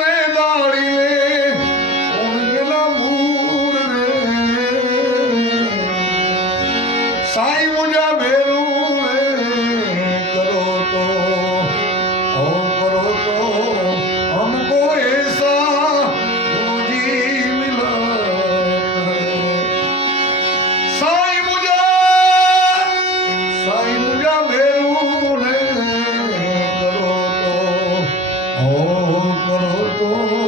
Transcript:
रे दाड़ी ले उनगला मूर रे साईं मुझा भेरू रे करो तो ओ करो तो हमको ऐसा जी मिला साईं मुझा भेरू रे करो तो ओ करो तो